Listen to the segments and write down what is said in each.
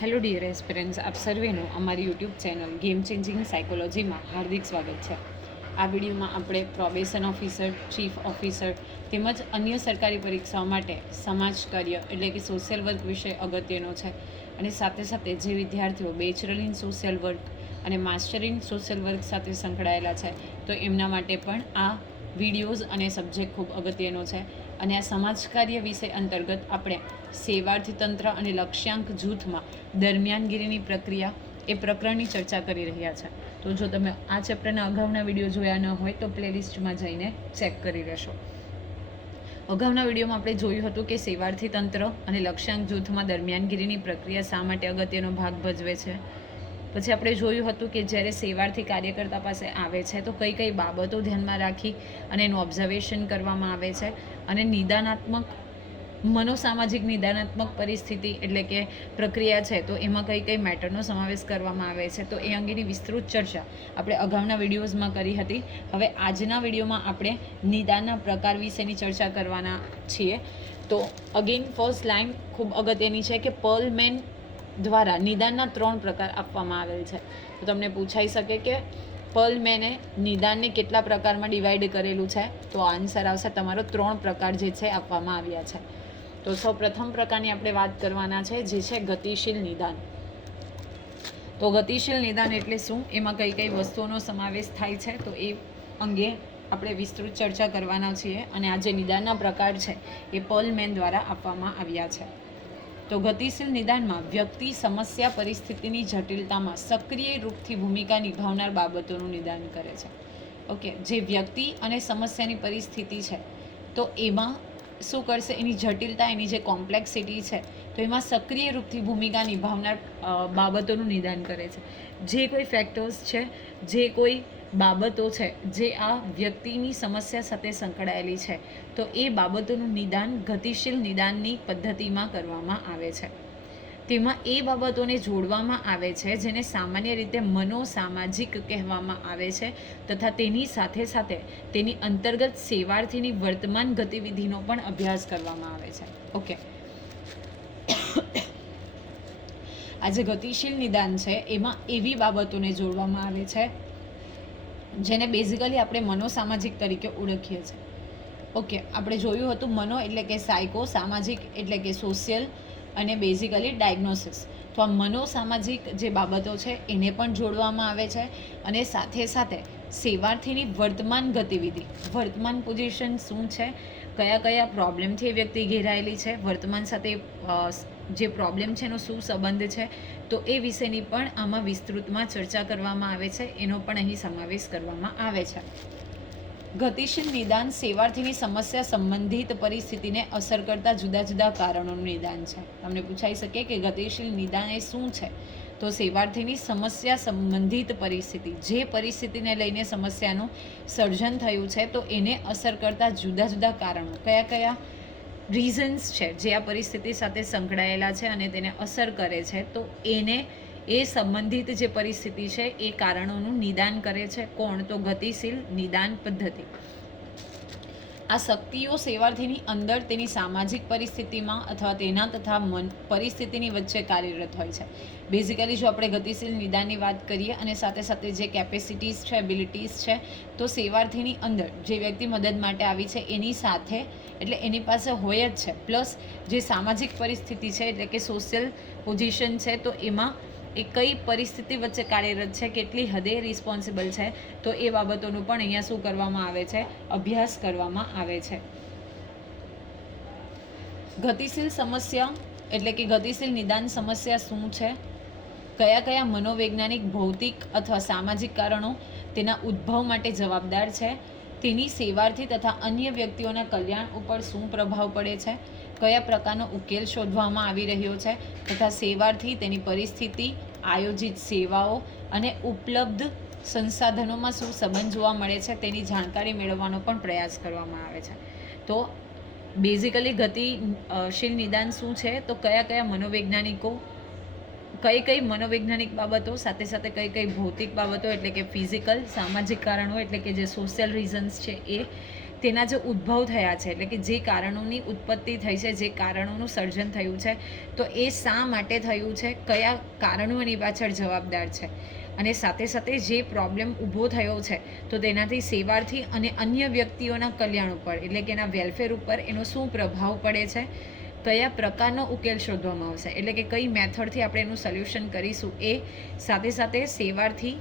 Hello dear aspirants, આપ સર્વેનું અમારી YouTube channel game changing સાયકોલોજીમાં હાર્દિક સ્વાગત છે. આ વિડીયોમાં આપણે પ્રોબેશન ઓફિસર, ચીફ ઓફિસર તેમજ અન્ય સરકારી પરીક્ષાઓ માટે સમાજ કાર્ય એટલે કે સોશિયલ વર્ક વિશે અગત્યનો છે. અને સાથે સાથે જે વિદ્યાર્થીઓ બેચલર ઇન સોશિયલ વર્ક અને માસ્ટર ઇન સોશિયલ વર્ક સાથે સંકળાયેલા છે તો એમના માટે પણ આ વિડીયોઝ અને સબ્જેક્ટ ખૂબ અગત્યનો છે. અને આ સમાજ કાર્ય વિષય અંતર્ગત આપણે સેવાર્થી તંત્ર અને લક્ષ્યાંક જૂથમાં દરમિયાનગીરીની પ્રક્રિયા એ પ્રકરણની ચર્ચા કરી રહ્યા છે. તો જો તમે આ ચેપ્ટરના અગાઉના વિડીયો જોયા ન હોય તો પ્લેલિસ્ટમાં જઈને ચેક કરી લેશો. અગાઉના વિડીયોમાં આપણે જોયું હતું કે સેવાર્થી તંત્ર અને લક્ષ્યાંક જૂથમાં દરમિયાનગીરીની પ્રક્રિયા શા માટે અગત્યનો ભાગ ભજવે છે. પછી આપણે જોયું હતું કે જ્યારે સેવાર્થી કાર્યકર્તા પાસે આવે છે તો કઈ કઈ બાબતો ધ્યાનમાં રાખી અને એનું ઓબ્ઝર્વેશન કરવામાં આવે છે અને નિદાનાત્મક મનોસામાજિક નિદાનાત્મક પરિસ્થિતિ એટલે કે પ્રક્રિયા છે તો એમાં કઈ કઈ મેટરનો સમાવેશ કરવામાં આવે છે. તો એ અંગેની વિસ્તૃત ચર્ચા આપણે અગાઉના વિડીયોઝમાં કરી હતી. હવે આજના વિડીયોમાં આપણે નિદાનના પ્રકાર વિશેની ચર્ચા કરવાના છીએ. તો અગેન ફર્સ્ટ લાઇન ખૂબ અગત્યની છે કે પર્લમેન દ્વારા નિદાનના 3 પ્રકાર આપવામાં આવેલ છે. તો તમને પૂછાઈ શકે કે પર્લમેને નિદાનને કેટલા પ્રકારમાં ડિવાઈડ કરેલું છે. તો આન્સર આવશે તમારો 3 પ્રકાર જે છે આપવામાં આવ્યા છે. તો સૌ પ્રથમ પ્રકારની આપણે વાત કરવાના છે જે છે ગતિશીલ નિદાન. તો ગતિશીલ નિદાન એટલે શું, એમાં કઈ કઈ વસ્તુઓનો સમાવેશ થાય છે તો એ અંગે આપણે વિસ્તૃત ચર્ચા કરવાના છીએ. અને આ જે નિદાનના પ્રકાર છે એ પર્લમેન દ્વારા આપવામાં આવ્યા છે. તો ગતિશીલ નિદાનમાં વ્યક્તિ સમસ્યા પરિસ્થિતિની જટિલતામાં સક્રિય રૂપથી ભૂમિકા નિભાવનાર બાબતોનું નિદાન કરે છે. ઓકે, જે વ્યક્તિ અને સમસ્યાની પરિસ્થિતિ છે તો એમાં શું કરશે, એની જટિલતા, એની જે કોમ્પ્લેક્સિટી છે તો એમાં સક્રિય રૂપથી ભૂમિકા નિભાવનાર બાબતોનું નિદાન કરે છે. જે કોઈ ફેક્ટર્સ છે, જે કોઈ બાબતો છે જે આ વ્યક્તિની સમસ્યા સાથે સંકળાયેલી છે તો એ બાબતોનું નિદાન ગતિશીલ નિદાનની પદ્ધતિમાં કરવામાં આવે છે. તેમાં એ બાબતોને જોડવામાં આવે છે જેને સામાન્ય રીતે મનોસામાજિક કહેવામાં આવે છે તથા તેની સાથે સાથે તેની અંતર્ગત સેવાર્થીની વર્તમાન ગતિવિધિનો પણ અભ્યાસ કરવામાં આવે છે. ઓકે, આ જે ગતિશીલ નિદાન છે એમાં એવી બાબતોને જોડવામાં આવે છે જેને બેઝિકલી આપણે મનોસામાજિક તરીકે ઓળખીએ છીએ. ઓકે, આપણે જોયું હતું મનો એટલે કે સાયકો, સામાજિક એટલે કે સોશિયલ અને બેઝિકલી ડાયગ્નોસિસ. તો આ મનોસામાજિક જે બાબતો છે એને પણ જોડવામાં આવે છે અને સાથે સાથે સેવાર્થીની વર્તમાન ગતિવિધિ, વર્તમાન પોઝિશન શું છે, કયા કયા પ્રોબ્લેમથી એ વ્યક્તિ ઘેરાયેલી છે, વર્તમાન સાથે જે પ્રોબ્લેમ છે એનો શું સંબંધ છે તો એ વિશેની પણ આમાં વિસ્તૃતમાં ચર્ચા કરવામાં આવે છે. એનો પણ અહીં સમાવેશ કરવામાં આવે છે. ગતિશીલ નિદાન સેવાર્થીની સમસ્યા સંબંધિત પરિસ્થિતિને અસર કરતા જુદા જુદા કારણોનું નિદાન છે. તમને પૂછાઈ શકે કે ગતિશીલ નિદાન એ શું છે, તો સેવાર્થીની સમસ્યા સંબંધિત પરિસ્થિતિ, જે પરિસ્થિતિને લઈને સમસ્યાનું સર્જન થયું છે તો એને અસર કરતા જુદા જુદા કારણો, કયા કયા રીઝન્સ છે જે આ પરિસ્થિતિ સાથે સંકળાયેલા છે અને તેને અસર કરે છે તો એને એ સંબંધિત જે પરિસ્થિતિ છે એ કારણોનું નિદાન કરે છે. કોણ? તો ગતિશીલ નિદાન પદ્ધતિ. આ શક્તિઓ સેવાર્થીની અંદર તેની સામાજિક પરિસ્થિતિમાં અથવા તેના તથા પરિસ્થિતિની વચ્ચે કાર્યરત હોય છે. બેઝિકલી જો આપણે ગતિશીલ નિદાનની વાત કરીએ અને સાથે સાથે જે કેપેસિટીઝ છે, એબિલિટીઝ છે તો સેવાર્થીની અંદર જે વ્યક્તિ મદદ માટે આવી છે એની સાથે એટલે એની પાસે હોય જ છે, પ્લસ જે સામાજિક પરિસ્થિતિ છે એટલે કે સોશિયલ પોઝિશન છે તો એમાં એ કઈ પરિસ્થિતિ વચ્ચે કાર્યરત છે, કેટલી હદે રિસ્પોન્સિબલ છે તો એ બાબતોનું પણ અહીંયા શું કરવામાં આવે છે, અભ્યાસ કરવામાં આવે છે. ગતિશીલ સમસ્યા એટલે કે ગતિશીલ નિદાન સમસ્યા શું છે, કયા કયા મનોવૈજ્ઞાનિક, ભૌતિક અથવા સામાજિક કારણો તેના ઉદ્ભવ માટે જવાબદાર છે, તેની સેવાર્થી તથા અન્ય વ્યક્તિઓના કલ્યાણ ઉપર શું પ્રભાવ પડે છે, કયા પ્રકારનો ઉકેલ શોધવામાં આવી રહ્યો છે તથા સેવાર્થી, તેની પરિસ્થિતિ, આયોજિત સેવાઓ અને ઉપલબ્ધ સંસાધનોમાં શું સંબંધ જોવા મળે છે તેની જાણકારી મેળવવાનો પણ પ્રયાસ કરવામાં આવે છે. તો બેઝિકલી ગતિશીલ નિદાન શું છે, તો કયા કયા મનોવૈજ્ઞાનિકો, કઈ કઈ મનોવૈજ્ઞાનિક બાબતો, સાથે સાથે કઈ કઈ ભૌતિક બાબતો એટલે કે ફિઝિકલ, સામાજિક કારણો એટલે કે જે સોશિયલ રીઝન્સ છે એ, તેના જે ઉદ્ભવ થયા છે, એટલે કે જે કારણોની ઉત્પત્તિ થઈ છે, જે કારણોનું સર્જન થયું છે, તો એ શા માટે થયું છે, કયા કારણો એની પાછળ જવાબદાર છે, અને સાથે સાથે જે પ્રોબ્લેમ ઊભો થયો છે તો તેનાથી સેવાર્થી અને અન્ય વ્યક્તિઓના કલ્યાણ ઉપર, એટલે કે એના વેલફેર ઉપર એનો શું પ્રભાવ પડે છે, કયા પ્રકારનો ઉકેલ શોધવામાં આવશે, એટલે કે કઈ મેથડથી આપણે એનું સોલ્યુશન કરીશું, એ સાથે સાથે સેવાર્થી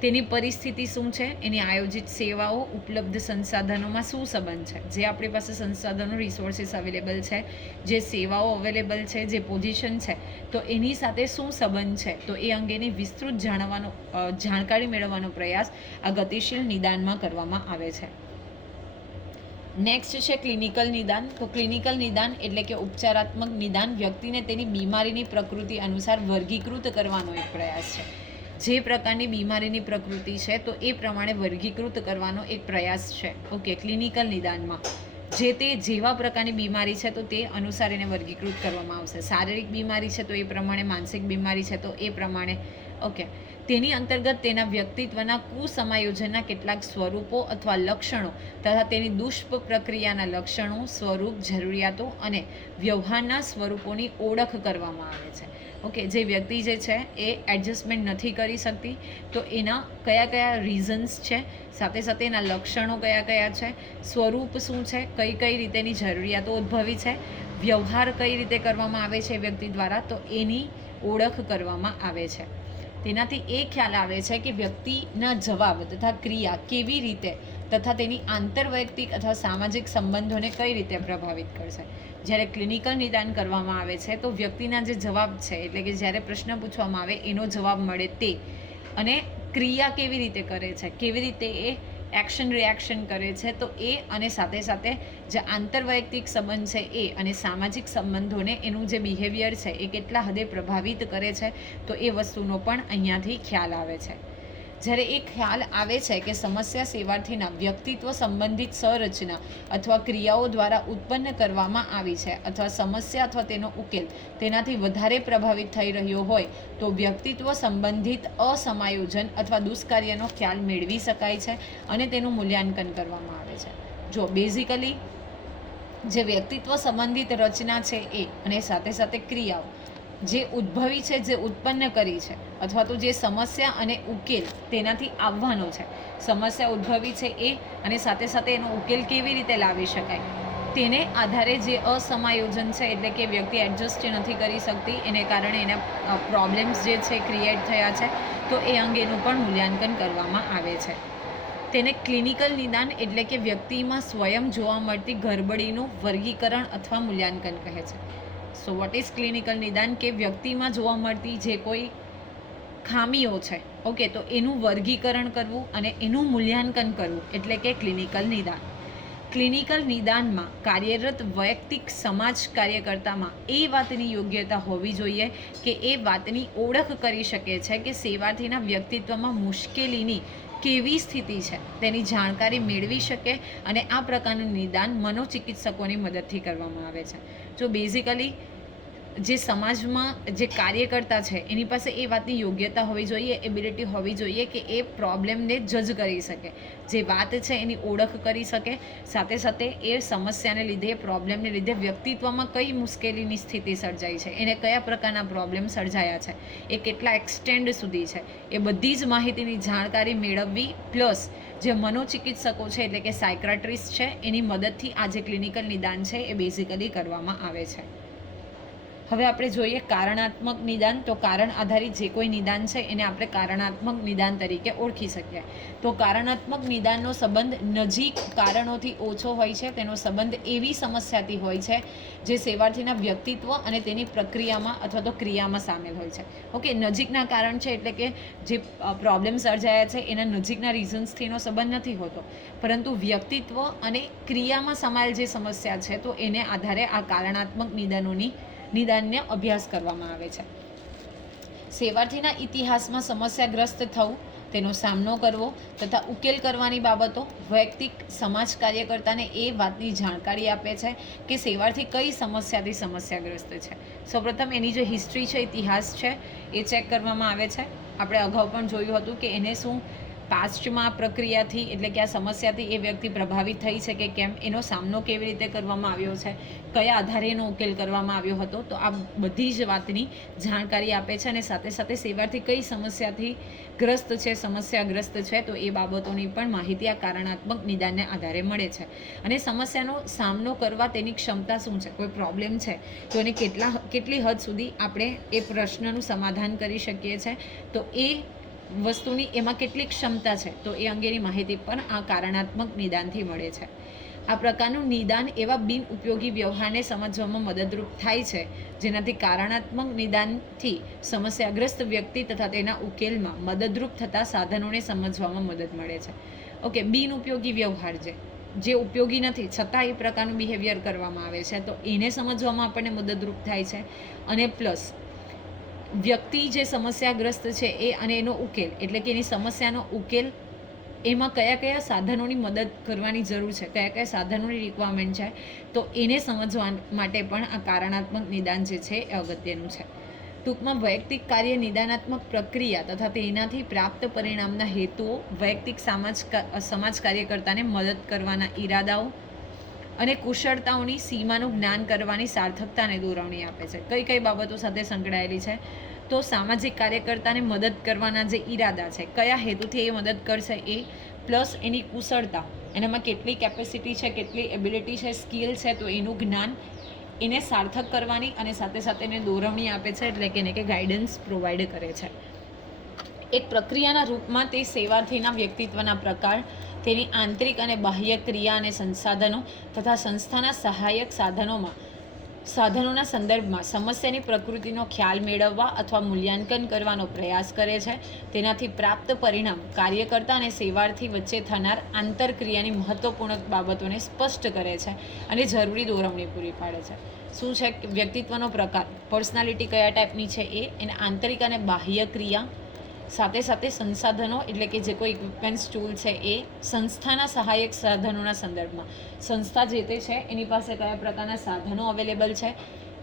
તેની પરિસ્થિતિ શું છે, એની આયોજિત સેવાઓ, ઉપલબ્ધ સંસાધનોમાં શું સંબંધ છે, જે આપણી પાસે સંસાધનો રિસોર્સિસ અવેલેબલ છે, જે સેવાઓ અવેલેબલ છે, જે પોઝિશન છે, તો એની સાથે શું સંબંધ છે, તો એ અંગેની વિસ્તૃત જાણકારી મેળવવાનો પ્રયાસ આ ગતિશીલ નિદાનમાં કરવામાં આવે છે. નેક્સ્ટ છે ક્લિનિકલ નિદાન. તો ક્લિનિકલ નિદાન એટલે કે ઉપચારાત્મક નિદાન વ્યક્તિને તેની બીમારીની પ્રકૃતિ અનુસાર વર્ગીકૃત કરવાનો એક પ્રયાસ છે. જે પ્રકારની બીમારીની પ્રકૃતિ છે તો એ પ્રમાણે વર્ગીકૃત કરવાનો એક પ્રયાસ છે. ઓકે, ક્લિનિકલ નિદાનમાં જે તે જેવા પ્રકારની બીમારી છે તો તે અનુસાર એને વર્ગીકૃત કરવામાં આવશે. શારીરિક બીમારી છે તો એ પ્રમાણે, માનસિક બીમારી છે તો એ પ્રમાણે. ઓકે, તેની અંતર્ગત તેના વ્યક્તિત્વના કુસમાયોજનના કેટલાક સ્વરૂપો અથવા લક્ષણો તથા તેની દુષ્પ્રક્રિયાના લક્ષણો, સ્વરૂપ, જરૂરિયાતો અને વ્યવહારના સ્વરૂપોની ઓળખ કરવામાં આવે છે. ઓકે, જે વ્યક્તિ જે છે એ એડજસ્ટમેન્ટ નથી કરી શકતી તો એના કયા કયા રીઝન્સ છે, સાથે સાથે એના લક્ષણો કયા કયા છે, સ્વરૂપ શું છે, કઈ કઈ રીતેની જરૂરિયાતો ઉદ્ભવી છે, વ્યવહાર કઈ રીતે કરવામાં આવે છે વ્યક્તિ દ્વારા, તો એની ઓળખ કરવામાં આવે છે. તેનાથી એ ખ્યાલ આવે છે કે વ્યક્તિના જવાબ તથા ક્રિયા કેવી રીતે તથા તેની આંતરવૈયક્તિક અથવા સામાજિક સંબંધોને કઈ રીતે પ્રભાવિત કરશે. જ્યારે ક્લિનિકલ નિદાન કરવામાં આવે છે તો વ્યક્તિના જે જવાબ છે, એટલે કે જ્યારે પ્રશ્ન પૂછવામાં આવે એનો જવાબ મળે તે, અને ક્રિયા કેવી રીતે કરે છે, કેવી રીતે એ એક્શન રિએક્શન કરે છે, તો એ અને સાથે સાથે જે આંતરવૈયક્તિક સંબંધ છે એ અને સામાજિક સંબંધોને એનું જે બિહેવિયર છે એ કેટલા હદે પ્રભાવિત કરે છે, તો એ વસ્તુનો પણ અહીંયાથી ખ્યાલ આવે છે. જ્યારે એ ખ્યાલ આવે છે કે સમસ્યા સેવાર્થીના વ્યક્તિત્વ સંબંધિત સંરચના અથવા ક્રિયાઓ દ્વારા ઉત્પન્ન કરવામાં આવી છે અથવા સમસ્યા અથવા તેનો ઉકેલ તેનાથી વધારે પ્રભાવિત થઈ રહ્યો હોય તો વ્યક્તિત્વ સંબંધિત અસમાયોજન અથવા દુષ્કાર્યનો ખ્યાલ મેળવી શકાય છે અને તેનું મૂલ્યાંકન કરવામાં આવે છે. જો બેઝિકલી જે વ્યક્તિત્વ સંબંધિત રચના છે એ અને સાથે સાથે ક્રિયાઓ જે ઉદ્ભવી છે, જે ઉત્પન્ન કરી છે, અથવા તો જે સમસ્યા અને ઉકેલ તેનાથી આવવાનો છે, સમસ્યા ઉદ્ભવી છે એ અને સાથે સાથે એનો ઉકેલ કેવી રીતે લાવી શકાય, તેને આધારે જે અસમાયોજન છે, એટલે કે વ્યક્તિ એડજસ્ટ નથી કરી શકતી, એને કારણે એના પ્રોબ્લેમ્સ જે છે ક્રિએટ થયા છે, તો એ અંગેનું પણ મૂલ્યાંકન કરવામાં આવે છે. તેને ક્લિનિકલ નિદાન એટલે કે વ્યક્તિમાં સ્વયં જોવા મળતી ગરબડીનું વર્ગીકરણ અથવા મૂલ્યાંકન કહે છે. સો વોટ ઇઝ ક્લિનિકલ નિદાન? કે વ્યક્તિમાં જોવા મળતી જે કોઈ ખામીઓ છે, ઓકે, તો એનું વર્ગીકરણ કરવું અને એનું મૂલ્યાંકન કરવું એટલે કે ક્લિનિકલ નિદાન. ક્લિનિકલ નિદાનમાં કાર્યરત વૈયક્તિક સમાજ કાર્યકર્તામાં એ વાતની યોગ્યતા હોવી જોઈએ કે એ વાતની ઓળખ કરી શકે છે કે સેવાર્થીના વ્યક્તિત્વમાં મુશ્કેલીની કેવી સ્થિતિ છે તેની જાણકારી મેળવી શકે, અને આ પ્રકારનું નિદાન મનોચિકિત્સકોની મદદથી કરવામાં આવે છે. જો બેઝિકલી જે સમાજમાં જે કાર્યકર્તા છે એની પાસે એ વાતની યોગ્યતા હોવી જોઈએ, એબિલિટી હોવી જોઈએ કે એ પ્રોબ્લેમને જજ કરી શકે, જે વાત છે એની ઓળખ કરી શકે, સાથે સાથે એ સમસ્યાને લીધે, પ્રોબ્લેમને લીધે વ્યક્તિત્વમાં કઈ મુશ્કેલીની સ્થિતિ સર્જાઈ છે, એને કયા પ્રકારના પ્રોબ્લેમ સર્જાયા છે, એ કેટલા એક્સટેન્ડ સુધી છે, એ બધી જ માહિતીની જાણકારી મેળવવી, પ્લસ જે મનોચિકિત્સકો છે એટલે કે સાયક્રેટિસ્ટ છે એની મદદથી આ જે ક્લિનિકલ નિદાન છે એ બેઝિકલી કરવામાં આવે છે. હવે આપણે જોઈએ કારણાત્મક નિદાન. તો કારણ આધારિત જે કોઈ નિદાન છે એને આપણે કારણાત્મક નિદાન તરીકે ઓળખી શકીએ. તો કારણાત્મક નિદાનનો સંબંધ નજીક કારણોથી ઓછો હોય છે, તેનો સંબંધ એવી સમસ્યાથી હોય છે જે સેવાર્થીના વ્યક્તિત્વ અને તેની પ્રક્રિયામાં અથવા તો ક્રિયામાં સામેલ હોય છે. ઓકે, નજીકના કારણ છે એટલે કે જે પ્રોબ્લેમ સર્જાયા છે એના નજીકના રીઝન્સથી એનો સંબંધ નથી હોતો, પરંતુ વ્યક્તિત્વ અને ક્રિયામાં સમાયેલ જે સમસ્યા છે તો એને આધારે આ કારણાત્મક નિદાનને અભ્યાસ કરવામાં આવે છે. સેવાર્થીના ઇતિહાસમાં સમસ્યાગ્રસ્ત થવું, તેનો સામનો કરવો તથા ઉકેલ કરવાની બાબતો વૈયક્તિક સમાજ કાર્યકર્તાને એ વાતની જાણકારી આપે છે કે સેવાર્થી કઈ સમસ્યાથી સમસ્યાગ્રસ્ત છે. સૌપ્રથમ એની જે હિસ્ટ્રી છે, ઇતિહાસ છે એ ચેક કરવામાં આવે છે. આપણે અગાઉ પણ જોયું હતું કે એને શું પાસ્ટમાં પ્રક્રિયાથી એટલે કે આ સમસ્યાથી એ વ્યક્તિ પ્રભાવિત થઈ છે કે કેમ, એનો સામનો કેવી રીતે કરવામાં આવ્યો છે, કયા આધારે એનો ઉકેલ કરવામાં આવ્યો હતો. તો આ બધી જ વાતની જાણકારી આપે છે અને સાથે સાથે સેવાર્થી કઈ સમસ્યાથી ગ્રસ્ત છે, સમસ્યાગ્રસ્ત છે, તો એ બાબતોની પણ માહિતી આ કારણાત્મક નિદાનને આધારે મળે છે. અને સમસ્યાનો સામનો કરવા તેની ક્ષમતા શું છે, કોઈ પ્રોબ્લેમ છે તો એને કેટલી હદ સુધી આપણે એ પ્રશ્નનું સમાધાન કરી શકીએ છીએ, તો એ વસ્તુની એમાં કેટલી ક્ષમતા છે, તો એ અંગેની માહિતી પણ આ કારણાત્મક નિદાનથી મળે છે. આ પ્રકારનું નિદાન એવા બિનઉપયોગી વ્યવહારને સમજવામાં મદદરૂપ થાય છે જેનાથી કારણાત્મક નિદાનથી સમસ્યાગ્રસ્ત વ્યક્તિ તથા તેના ઉકેલમાં મદદરૂપ થતા સાધનોને સમજવામાં મદદ મળે છે. ઓકે, બિનઉપયોગી વ્યવહાર જે ઉપયોગી નથી છતાં એ પ્રકારનું બિહેવિયર કરવામાં આવે છે, તો એને સમજવામાં આપણને મદદરૂપ થાય છે. અને પ્લસ વ્યક્તિ જે સમસ્યાગ્રસ્ત છે એ અને એનો ઉકેલ એટલે કે એની સમસ્યાનો ઉકેલ, એમાં કયા કયા સાધનોની મદદ કરવાની જરૂર છે, કયા કયા સાધનોની રિક્વાયરમેન્ટ છે, તો એને સમજવા માટે પણ આ કારણાત્મક નિદાન જે છે એ અગત્યનું છે. ટૂંકમાં વૈયક્તિક કાર્ય નિદાનાત્મક પ્રક્રિયા તથા તેનાથી પ્રાપ્ત પરિણામના હેતુઓ, વૈયક્તિક સમાજ કાર્યકર્તાને મદદ કરવાના ઈરાદાઓ અને કુશળતાઓની સીમાનું જ્ઞાન કરવાની સાર્થકતાને દોરવણી આપે છે. કઈ કઈ બાબતો સાથે સંકળાયેલી છે, તો સામાજિક કાર્યકર્તાને મદદ કરવાના જે ઈરાદા છે, કયા હેતુથી એ મદદ કરશે એ, પ્લસ એની કુશળતા, એનામાં કેટલી કેપેસિટી છે, કેટલી એબિલિટી છે, સ્કિલ છે, તો એનું જ્ઞાન એને સાર્થક કરવાની અને સાથે સાથે એને દોરવણી આપે છે, એટલે કે એને કે ગાઈડન્સ પ્રોવાઈડ કરે છે. એક પ્રક્રિયાના રૂપમાં તે સેવાર્થીના વ્યક્તિત્વના પ્રકાર, તેની આંતરિક અને બાહ્ય ક્રિયા અને સંસાધનો તથા સંસ્થાના સહાયક સાધનોના સંદર્ભમાં સમસ્યાની પ્રકૃતિનો ખ્યાલ મેળવવા અથવા મૂલ્યાંકન કરવાનો પ્રયાસ કરે છે. તેનાથી પ્રાપ્ત પરિણામ કાર્યકર્તા અને સેવાર્થી વચ્ચે થનાર આંતરક્રિયાની મહત્વપૂર્ણ બાબતોને સ્પષ્ટ કરે છે અને જરૂરી દોરવણી પૂરી પાડે છે. શું છે વ્યક્તિત્વનો પ્રકાર, પર્સનાલિટી કયા ટાઈપની છે એ, એને આંતરિક અને બાહ્ય ક્રિયા, સાથે સાથે સંસાધનો એટલે કે જે કોઈ ઇક્વિપમેન્ટ્સ ટૂલ છે એ, સંસ્થાના સહાયક સાધનોના સંદર્ભમાં સંસ્થા જે તે છે એની પાસે કયા પ્રકારના સાધનો અવેલેબલ છે,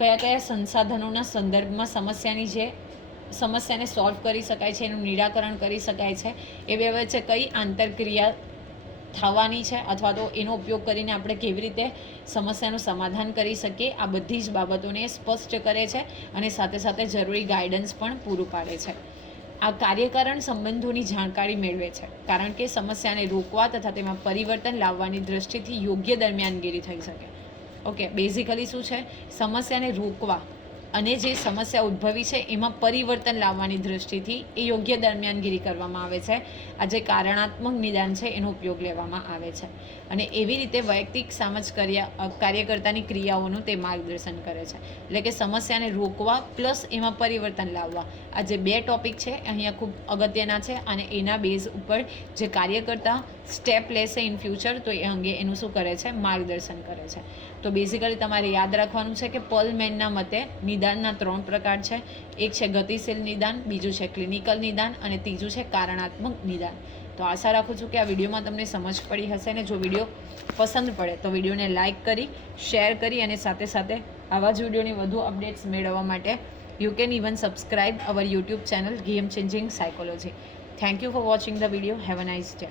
કયા કયા સંસાધનોના સંદર્ભમાં સમસ્યાને સોલ્વ કરી શકાય છે, એનું નિરાકરણ કરી શકાય છે, એ બે વચ્ચે કઈ આંતરક્રિયા થવાની છે અથવા તો એનો ઉપયોગ કરીને આપણે કેવી રીતે સમસ્યાનું સમાધાન કરી શકીએ, આ બધી જ બાબતોને સ્પષ્ટ કરે છે અને સાથે સાથે જરૂરી ગાઈડન્સ પણ પૂરું પાડે છે. આ કાર્યકારણ સંબંધોની જાણકારી મેળવે છે, કારણ કે સમસ્યાને રોકવા તથા તેમાં પરિવર્તન લાવવાની દ્રષ્ટિથી યોગ્ય દરમિયાનગીરી થઈ શકે. ઓકે, બેઝિકલી શું છે, સમસ્યાને રોકવા અને જે સમસ્યા ઉદ્ભવી છે એમાં પરિવર્તન લાવવાની દ્રષ્ટિથી એ યોગ્ય દરમિયાનગીરી કરવામાં આવે છે. આ જે કારણાત્મક નિદાન છે એનો ઉપયોગ લેવામાં આવે છે અને એવી રીતે વૈયક્તિક કાર્યકર્તાની ક્રિયાઓનું તે માર્ગદર્શન કરે છે. એટલે કે સમસ્યાને રોકવા પ્લસ એમાં પરિવર્તન લાવવા, આ જે બે ટોપિક છે અહીંયા ખૂબ અગત્યના છે અને એના બેઝ ઉપર જે કાર્યકર્તા સ્ટેપ લેશે ઇન ફ્યુચર, તો એ અંગે એનું શું કરે છે, માર્ગદર્શન કરે છે. તો બેઝિકલી તમારે યાદ રાખવાનું છે કે પર્લમેનના મતે નિદાનના 3 પ્રકાર છે. એક છે ગતિશીલ નિદાન, બીજું છે ક્લિનિકલ નિદાન અને ત્રીજું છે કારણાત્મક નિદાન. તો આશા રાખું છું કે આ વિડીયોમાં તમને સમજ પડી હશે અને જો વિડીયો પસંદ પડે તો વિડીયોને લાઇક કરી, શેર કરી અને સાથે સાથે આવા જ વિડીયોની વધુ અપડેટ્સ મેળવવા માટે you can even subscribe our YouTube channel game changing psychology. Thank you for watching the video. Have a nice day.